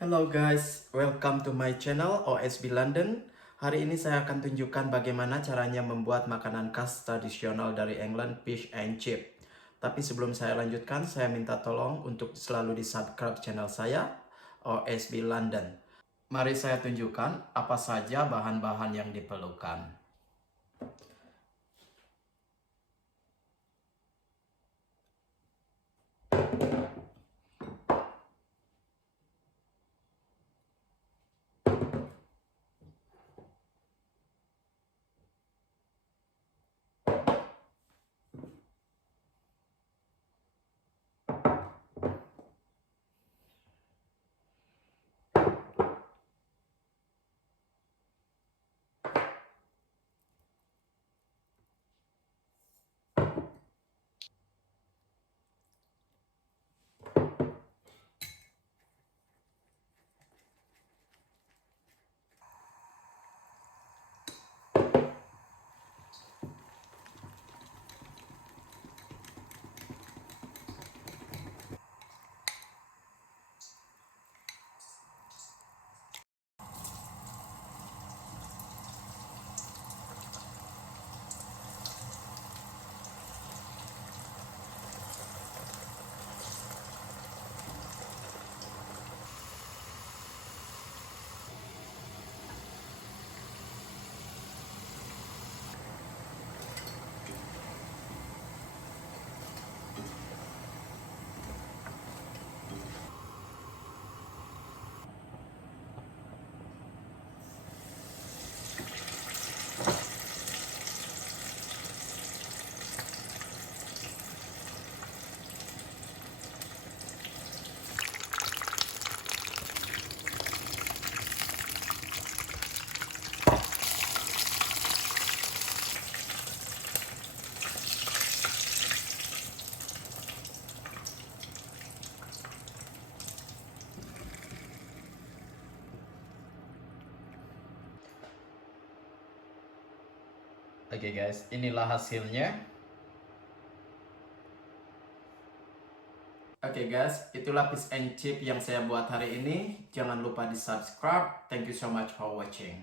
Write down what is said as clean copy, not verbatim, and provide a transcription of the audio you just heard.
Hello guys, welcome to my channel OSB London. Hari ini saya akan tunjukkan bagaimana caranya membuat makanan khas tradisional dari England, fish and chip. Tapi sebelum saya lanjutkan, saya minta tolong untuk selalu di subscribe channel saya, OSB London. Mari saya tunjukkan apa saja bahan-bahan yang diperlukan. Oke guys, inilah hasilnya. Oke guys, itulah fish and chip yang saya buat hari ini. Jangan lupa di subscribe. Thank you so much for watching.